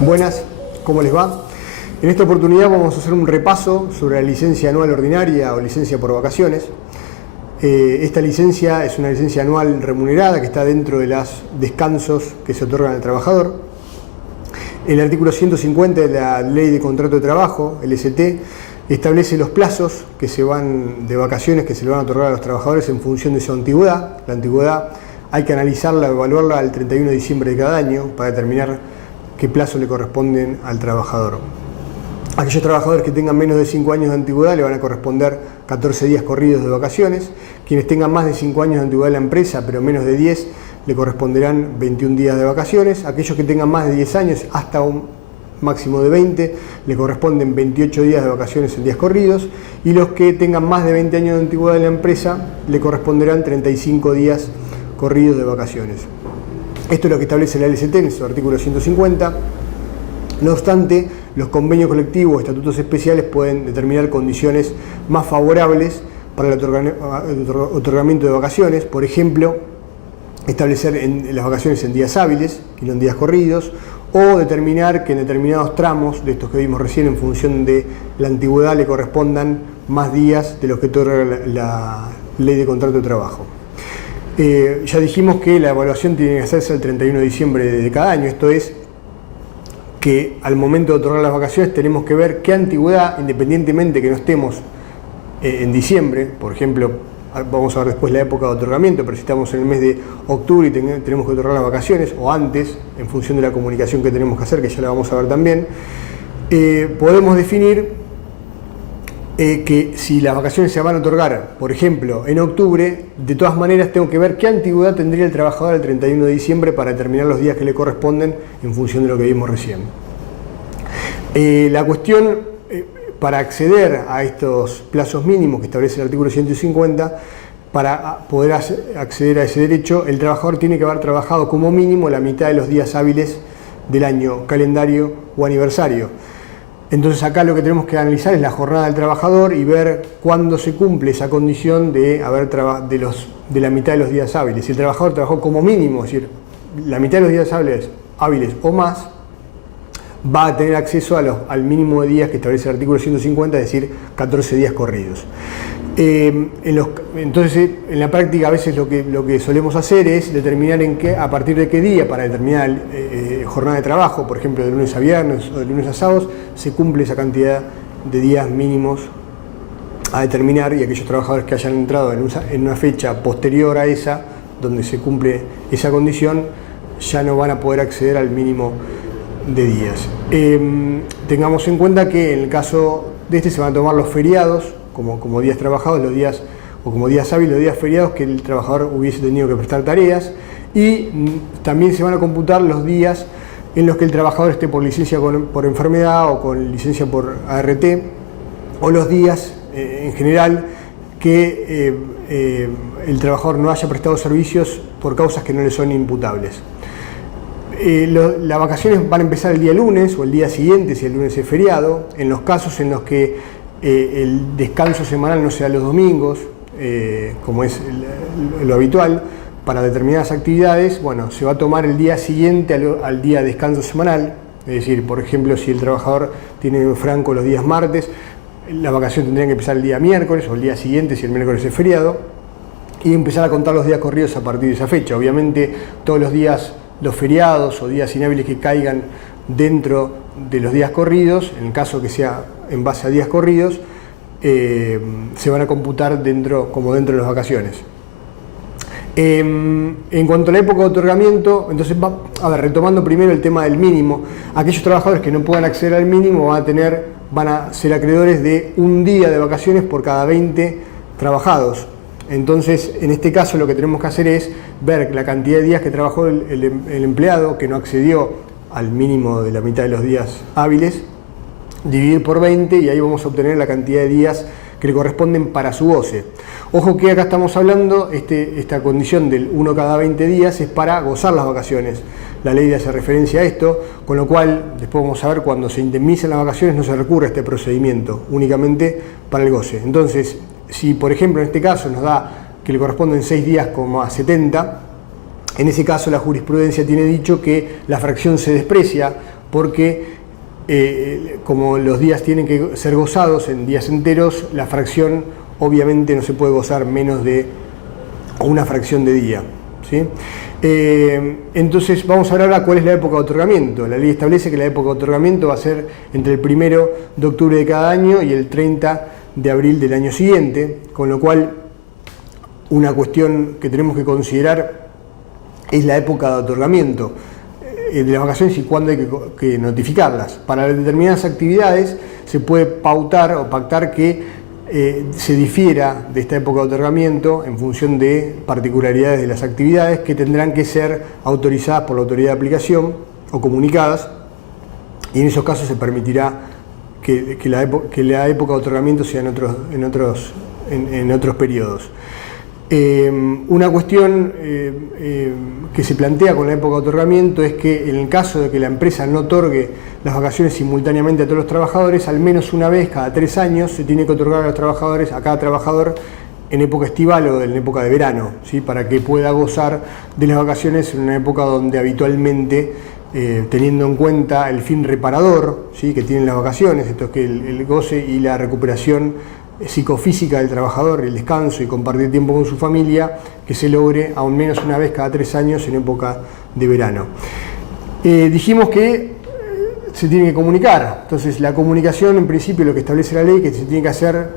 Buenas, ¿cómo les va? En esta oportunidad vamos a hacer un repaso sobre la licencia anual ordinaria o licencia por vacaciones. Esta licencia es una licencia anual remunerada que está dentro de los descansos que se otorgan al trabajador. El artículo 150 de la Ley de Contrato de Trabajo, LST, establece los plazos de vacaciones que se le van a otorgar a los trabajadores en función de su antigüedad. La antigüedad hay que analizarla, evaluarla al 31 de diciembre de cada año para determinar qué plazo le corresponden al trabajador. Aquellos trabajadores que tengan menos de 5 años de antigüedad le van a corresponder 14 días corridos de vacaciones. Quienes tengan más de 5 años de antigüedad en la empresa, pero menos de 10, le corresponderán 21 días de vacaciones. Aquellos que tengan más de 10 años, hasta un máximo de 20, le corresponden 28 días de vacaciones en días corridos. Y los que tengan más de 20 años de antigüedad en la empresa, le corresponderán 35 días corridos de vacaciones. Esto es lo que establece la LST en su artículo 150. No obstante, los convenios colectivos o estatutos especiales pueden determinar condiciones más favorables para el otorgamiento de vacaciones. Por ejemplo, establecer las vacaciones en días hábiles y no en días corridos, o determinar que en determinados tramos de estos que vimos recién, en función de la antigüedad, le correspondan más días de los que otorga la Ley de Contrato de Trabajo. Ya dijimos que la evaluación tiene que hacerse el 31 de diciembre de cada año. Esto es que al momento de otorgar las vacaciones tenemos que ver qué antigüedad, independientemente que no estemos en diciembre. Por ejemplo, vamos a ver después la época de otorgamiento, pero si estamos en el mes de octubre y tenemos que otorgar las vacaciones, o antes, en función de la comunicación que tenemos que hacer, que ya la vamos a ver también, podemos definir que si las vacaciones se van a otorgar, por ejemplo, en octubre, de todas maneras tengo que ver qué antigüedad tendría el trabajador el 31 de diciembre para determinar los días que le corresponden en función de lo que vimos recién. La cuestión, para acceder a estos plazos mínimos que establece el artículo 150, para poder acceder a ese derecho, el trabajador tiene que haber trabajado como mínimo la mitad de los días hábiles del año calendario o aniversario. Entonces acá lo que tenemos que analizar es la jornada del trabajador y ver cuándo se cumple esa condición de la mitad de los días hábiles. Si el trabajador trabajó como mínimo, es decir, la mitad de los días hábiles o más, va a tener acceso al mínimo de días que establece el artículo 150, es decir, 14 días corridos. Entonces, en la práctica, a veces lo que solemos hacer es determinar a partir de qué día, para determinar jornada de trabajo, por ejemplo, de lunes a viernes o de lunes a sábados, se cumple esa cantidad de días mínimos a determinar, y aquellos trabajadores que hayan entrado en una fecha posterior a esa, donde se cumple esa condición, ya no van a poder acceder al mínimo de días. Tengamos en cuenta que en el caso de este se van a tomar los feriados como días trabajados, como días hábiles, los días feriados que el trabajador hubiese tenido que prestar tareas, y también se van a computar los días en los que el trabajador esté por licencia por enfermedad o con licencia por ART, o los días en general que el trabajador no haya prestado servicios por causas que no le son imputables. Las vacaciones van a empezar el día lunes o el día siguiente, si el lunes es feriado. En los casos en los que el descanso semanal no sea los domingos, como es lo habitual, para determinadas actividades, bueno, se va a tomar el día siguiente al día de descanso semanal. Es decir, por ejemplo, si el trabajador tiene franco los días martes, la vacación tendría que empezar el día miércoles o el día siguiente, si el miércoles es feriado, y empezar a contar los días corridos a partir de esa fecha. Obviamente, todos los días, los feriados o días inhábiles que caigan dentro de los días corridos, en el caso que sea en base a días corridos, se van a computar dentro de las vacaciones. En cuanto a la época de otorgamiento, entonces retomando primero el tema del mínimo, aquellos trabajadores que no puedan acceder al mínimo van a ser acreedores de un día de vacaciones por cada 20 trabajados. Entonces, en este caso lo que tenemos que hacer es ver la cantidad de días que trabajó el empleado que no accedió al mínimo de la mitad de los días hábiles, dividir por 20, y ahí vamos a obtener la cantidad de días que le corresponden para su goce. Ojo que acá estamos hablando, esta condición del 1 cada 20 días es para gozar las vacaciones. La ley hace referencia a esto, con lo cual después vamos a ver, cuando se indemnizan las vacaciones no se recurre a este procedimiento, únicamente para el goce. Entonces, si por ejemplo en este caso nos da que le corresponden 6 días como a 70, en ese caso la jurisprudencia tiene dicho que la fracción se desprecia porque como los días tienen que ser gozados en días enteros, la fracción obviamente no se puede gozar menos de una fracción de día, ¿sí? Entonces vamos a hablar ahora cuál es la época de otorgamiento. La ley establece que la época de otorgamiento va a ser entre el 1 de octubre de cada año y el 30 de abril del año siguiente, con lo cual una cuestión que tenemos que considerar es la época de otorgamiento de las vacaciones y cuándo hay que notificarlas. Para determinadas actividades se puede pautar o pactar que se difiera de esta época de otorgamiento en función de particularidades de las actividades que tendrán que ser autorizadas por la autoridad de aplicación o comunicadas, y en esos casos se permitirá que la época de otorgamiento sea en otros periodos. Una cuestión que se plantea con la época de otorgamiento es que en el caso de que la empresa no otorgue las vacaciones simultáneamente a todos los trabajadores, al menos una vez cada 3 años se tiene que otorgar a cada trabajador en época estival o en época de verano, ¿sí? Para que pueda gozar de las vacaciones en una época donde habitualmente, teniendo en cuenta el fin reparador, ¿sí?, que tienen las vacaciones, esto es que el goce y la recuperación psicofísica del trabajador, el descanso y compartir tiempo con su familia, que se logre al menos una vez cada 3 años en época de verano. Dijimos que se tiene que comunicar, entonces la comunicación en principio lo que establece la ley que se tiene que hacer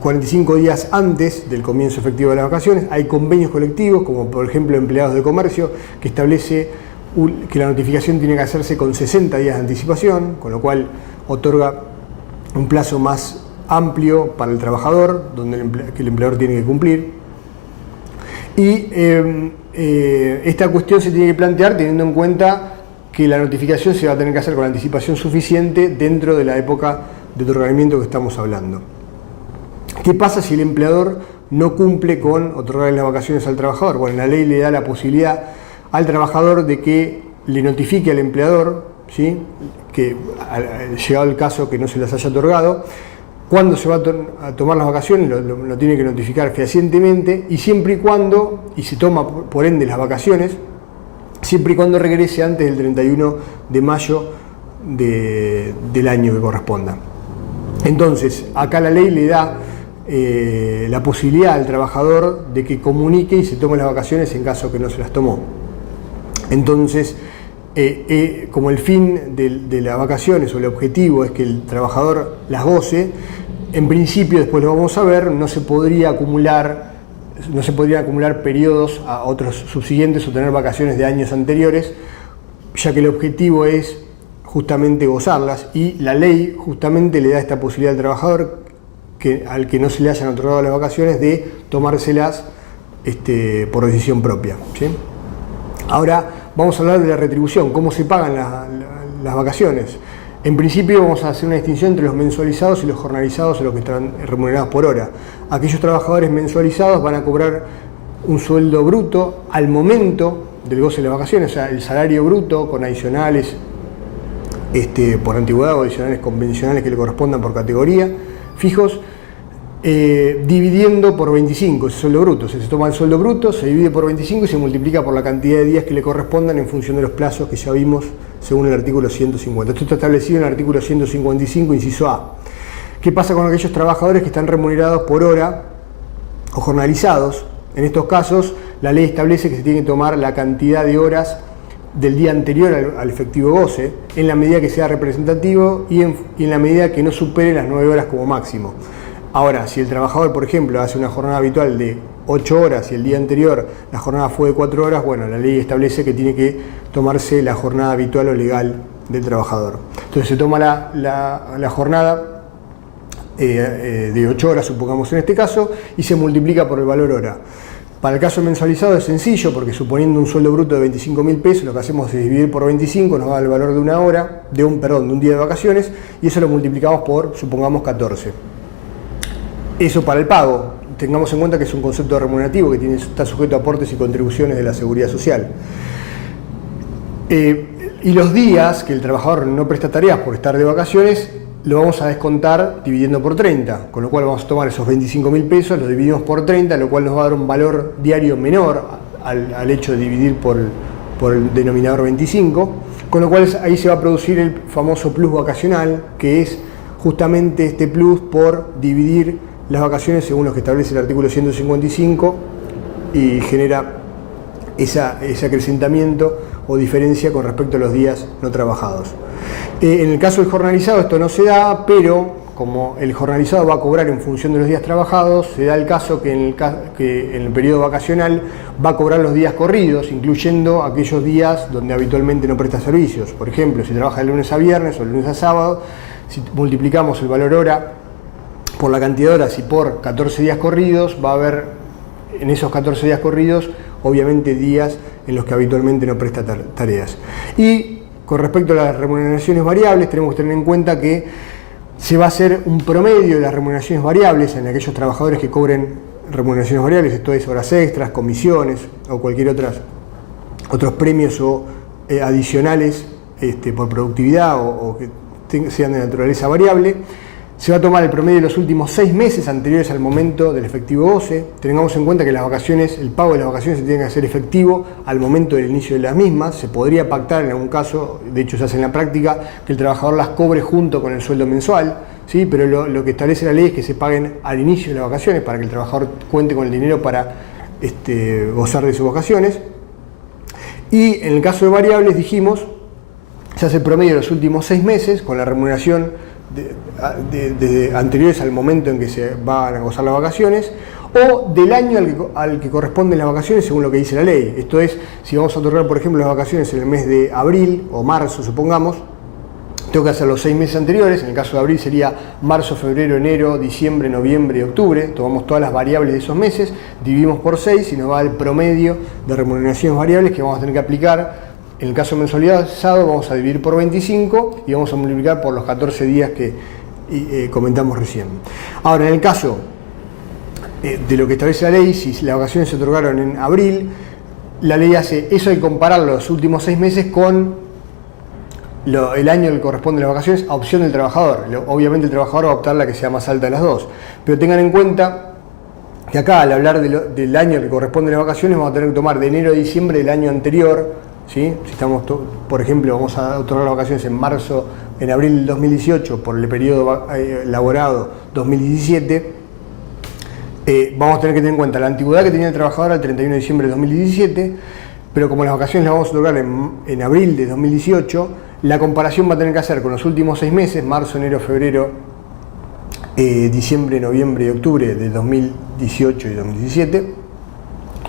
45 días antes del comienzo efectivo de las vacaciones. Hay convenios colectivos, como por ejemplo empleados de comercio, que establece que la notificación tiene que hacerse con 60 días de anticipación, con lo cual otorga un plazo más amplio para el trabajador, que el empleador tiene que cumplir. Y esta cuestión se tiene que plantear teniendo en cuenta que la notificación se va a tener que hacer con anticipación suficiente dentro de la época de otorgamiento que estamos hablando. ¿Qué pasa si el empleador no cumple con otorgar las vacaciones al trabajador? Bueno, la ley le da la posibilidad al trabajador de que le notifique al empleador, ¿sí?, que llegado el caso que no se las haya otorgado, cuándo se va a tomar las vacaciones, lo tiene que notificar fehacientemente, y siempre y cuando, y se toma por ende las vacaciones, siempre y cuando regrese antes del 31 de mayo del año que corresponda. Entonces, acá la ley le da la posibilidad al trabajador de que comunique y se tome las vacaciones en caso que no se las tomó. Entonces, como el fin de las vacaciones o el objetivo es que el trabajador las goce, en principio, después lo vamos a ver, no se podrían acumular periodos a otros subsiguientes o tener vacaciones de años anteriores, ya que el objetivo es justamente gozarlas, y la ley justamente le da esta posibilidad al trabajador al que no se le hayan otorgado las vacaciones de tomárselas por decisión propia, ¿sí? Ahora vamos a hablar de la retribución, cómo se pagan las vacaciones. En principio vamos a hacer una distinción entre los mensualizados y los jornalizados, o los que están remunerados por hora. Aquellos trabajadores mensualizados van a cobrar un sueldo bruto al momento del goce de las vacaciones, o sea, el salario bruto con adicionales por antigüedad o adicionales convencionales que le correspondan por categoría, fijos, dividiendo por 25 ese sueldo bruto. Se toma el sueldo bruto, se divide por 25 y se multiplica por la cantidad de días que le correspondan en función de los plazos que ya vimos según el artículo 150. Esto está establecido en el artículo 155, inciso A. ¿Qué pasa con aquellos trabajadores que están remunerados por hora o jornalizados? En estos casos, la ley establece que se tiene que tomar la cantidad de horas del día anterior al efectivo goce, en la medida que sea representativo y en la medida que no supere las 9 horas como máximo. Ahora, si el trabajador, por ejemplo, hace una jornada habitual de 8 horas y el día anterior la jornada fue de 4 horas, bueno, la ley establece que tiene que tomarse la jornada habitual o legal del trabajador. Entonces se toma la jornada de 8 horas, supongamos en este caso, y se multiplica por el valor hora. Para el caso mensualizado es sencillo, porque suponiendo un sueldo bruto de 25.000 pesos, lo que hacemos es dividir por 25, nos da el valor de una hora, de un día de vacaciones, y eso lo multiplicamos por, supongamos, 14. Eso para el pago, tengamos en cuenta que es un concepto remunerativo que está sujeto a aportes y contribuciones de la Seguridad Social. Y los días que el trabajador no presta tareas por estar de vacaciones, lo vamos a descontar dividiendo por 30, con lo cual vamos a tomar esos 25.000 pesos, los dividimos por 30, lo cual nos va a dar un valor diario menor al hecho de dividir por por el denominador 25, con lo cual ahí se va a producir el famoso plus vacacional, que es justamente este plus por dividir las vacaciones según lo que establece el artículo 155 y genera ese acrecentamiento o diferencia con respecto a los días no trabajados. En el caso del jornalizado esto no se da, pero como el jornalizado va a cobrar en función de los días trabajados, se da el caso que en el periodo vacacional va a cobrar los días corridos, incluyendo aquellos días donde habitualmente no presta servicios. Por ejemplo, si trabaja de lunes a viernes o de lunes a sábado, si multiplicamos el valor hora por la cantidad de horas y por 14 días corridos, va a haber en esos 14 días corridos, obviamente, días en los que habitualmente no presta tareas. Y con respecto a las remuneraciones variables, tenemos que tener en cuenta que se va a hacer un promedio de las remuneraciones variables en aquellos trabajadores que cobren remuneraciones variables, esto es horas extras, comisiones o cualquier otros premios o adicionales por productividad o que sean de naturaleza variable. Se va a tomar el promedio de los últimos 6 meses anteriores al momento del efectivo goce. Tengamos en cuenta que las vacaciones, el pago de las vacaciones se tiene que hacer efectivo al momento del inicio de las mismas. Se podría pactar en algún caso, de hecho se hace en la práctica, que el trabajador las cobre junto con el sueldo mensual, ¿sí? Pero lo que establece la ley es que se paguen al inicio de las vacaciones para que el trabajador cuente con el dinero para gozar de sus vacaciones. Y en el caso de variables dijimos, se hace el promedio de los últimos 6 meses con la remuneración de anteriores al momento en que se van a gozar las vacaciones o del año al que corresponden las vacaciones según lo que dice la ley. Esto es, si vamos a otorgar por ejemplo las vacaciones en el mes de abril o marzo, supongamos, tengo que hacer los 6 meses anteriores. En el caso de abril sería marzo, febrero, enero, diciembre, noviembre y octubre. Tomamos todas las variables de esos meses, dividimos por 6 y nos va el promedio de remuneraciones variables que vamos a tener que aplicar. En el caso de mensualizado vamos a dividir por 25 y vamos a multiplicar por los 14 días que comentamos recién. Ahora, en el caso de lo que establece la ley, si las vacaciones se otorgaron en abril, la ley hace eso de comparar los últimos 6 meses con el año que corresponde a las vacaciones a opción del trabajador. Obviamente el trabajador va a optar la que sea más alta de las dos, pero tengan en cuenta que acá al hablar del año que corresponde a las vacaciones vamos a tener que tomar de enero a diciembre del año anterior. ¿Sí? Si estamos, por ejemplo, vamos a otorgar las vacaciones en abril del 2018 por el periodo laborado 2017, vamos a tener que tener en cuenta la antigüedad que tenía el trabajador al 31 de diciembre de 2017, pero como las vacaciones las vamos a otorgar en abril de 2018, la comparación va a tener que hacer con los últimos 6 meses, marzo, enero, febrero, diciembre, noviembre y octubre de 2018 y 2017,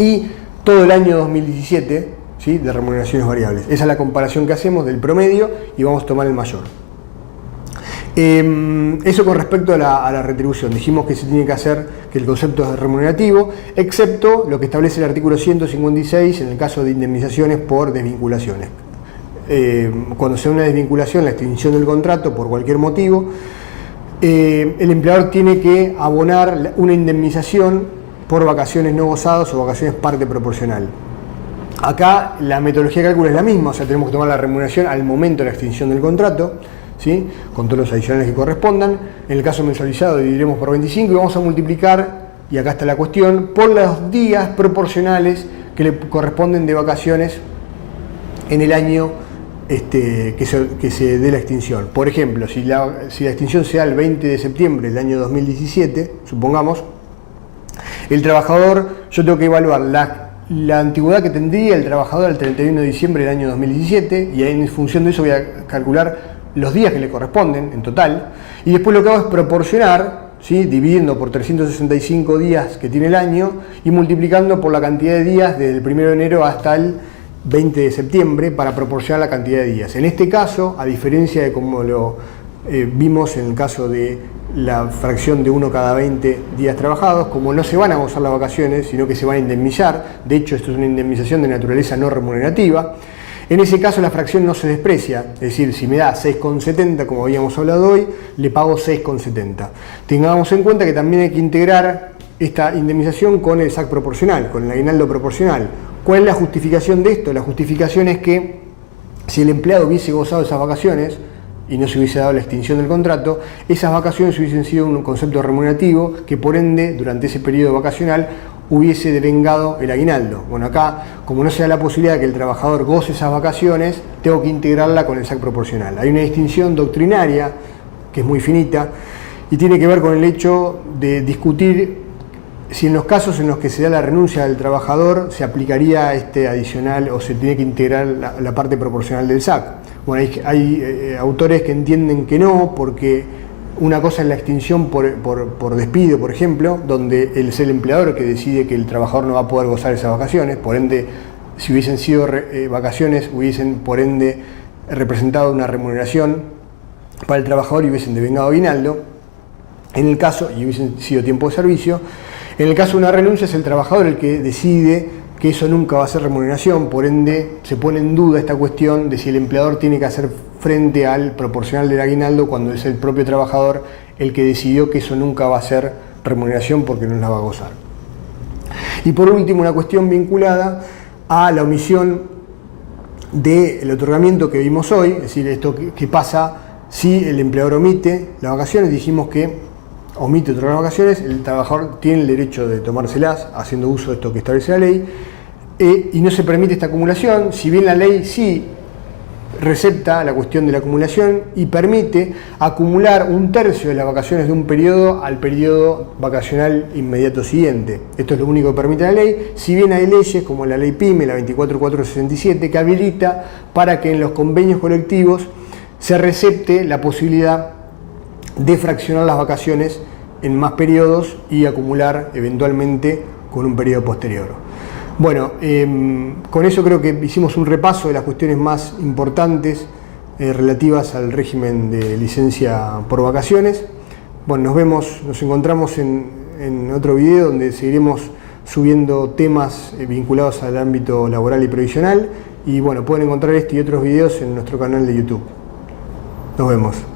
y todo el año 2017, ¿sí? De remuneraciones variables. Esa es la comparación que hacemos del promedio y vamos a tomar el mayor. Eso con respecto a la retribución. Dijimos que se tiene que hacer, que el concepto es remunerativo, excepto lo que establece el artículo 156 en el caso de indemnizaciones por desvinculaciones. Cuando se da una desvinculación, la extinción del contrato por cualquier motivo, el empleador tiene que abonar una indemnización por vacaciones no gozadas o vacaciones parte proporcional. Acá la metodología de cálculo es la misma, o sea, tenemos que tomar la remuneración al momento de la extinción del contrato, ¿sí? Con todos los adicionales que correspondan. En el caso mensualizado dividiremos por 25 y vamos a multiplicar, y acá está la cuestión, por los días proporcionales que le corresponden de vacaciones en el año que se dé la extinción. Por ejemplo, si la extinción se da el 20 de septiembre del año 2017, supongamos, el trabajador, yo tengo que evaluar la antigüedad que tendría el trabajador al 31 de diciembre del año 2017 y en función de eso voy a calcular los días que le corresponden en total y después lo que hago es proporcionar, ¿sí? Dividiendo por 365 días que tiene el año y multiplicando por la cantidad de días desde el 1 de enero hasta el 20 de septiembre para proporcionar la cantidad de días. En este caso, a diferencia de como lo vimos en el caso de la fracción de 1 cada 20 días trabajados, como no se van a gozar las vacaciones, sino que se van a indemnizar, de hecho esto es una indemnización de naturaleza no remunerativa, en ese caso la fracción no se desprecia, es decir, si me da 6,70 como habíamos hablado hoy, le pago 6,70. Tengamos en cuenta que también hay que integrar esta indemnización con el SAC proporcional, con el aguinaldo proporcional. ¿Cuál es la justificación de esto? La justificación es que si el empleado hubiese gozado de esas vacaciones, y no se hubiese dado la extinción del contrato, esas vacaciones hubiesen sido un concepto remunerativo que por ende durante ese periodo vacacional hubiese devengado el aguinaldo. Bueno, acá, como no se da la posibilidad de que el trabajador goce esas vacaciones, tengo que integrarla con el SAC proporcional. Hay una distinción doctrinaria que es muy finita y tiene que ver con el hecho de discutir si en los casos en los que se da la renuncia del trabajador se aplicaría este adicional o se tiene que integrar la parte proporcional del SAC. Bueno, hay autores que entienden que no, porque una cosa es la extinción por despido, por ejemplo, donde es el empleador que decide que el trabajador no va a poder gozar esas vacaciones, por ende, si hubiesen sido vacaciones, hubiesen por ende representado una remuneración para el trabajador y hubiesen devengado aguinaldo, en el caso, y hubiesen sido tiempo de servicio. En el caso de una renuncia es el trabajador el que decide que eso nunca va a ser remuneración, por ende se pone en duda esta cuestión de si el empleador tiene que hacer frente al proporcional del aguinaldo cuando es el propio trabajador el que decidió que eso nunca va a ser remuneración porque no la va a gozar. Y por último, una cuestión vinculada a la omisión del otorgamiento que vimos hoy, es decir, esto que pasa si el empleador omite las vacaciones. Dijimos que omite otorgar las vacaciones, el trabajador tiene el derecho de tomárselas haciendo uso de esto que establece la ley, y no se permite esta acumulación, si bien la ley sí recepta la cuestión de la acumulación y permite acumular 1/3 de las vacaciones de un periodo al periodo vacacional inmediato siguiente. Esto es lo único que permite la ley, si bien hay leyes como la ley PYME, la 24467, que habilita para que en los convenios colectivos se recepte la posibilidad de fraccionar las vacaciones en más periodos y acumular eventualmente con un periodo posterior. Bueno, con eso creo que hicimos un repaso de las cuestiones más importantes relativas al régimen de licencia por vacaciones. Bueno, nos encontramos en otro video donde seguiremos subiendo temas vinculados al ámbito laboral y previsional, y bueno, pueden encontrar este y otros videos en nuestro canal de YouTube. Nos vemos.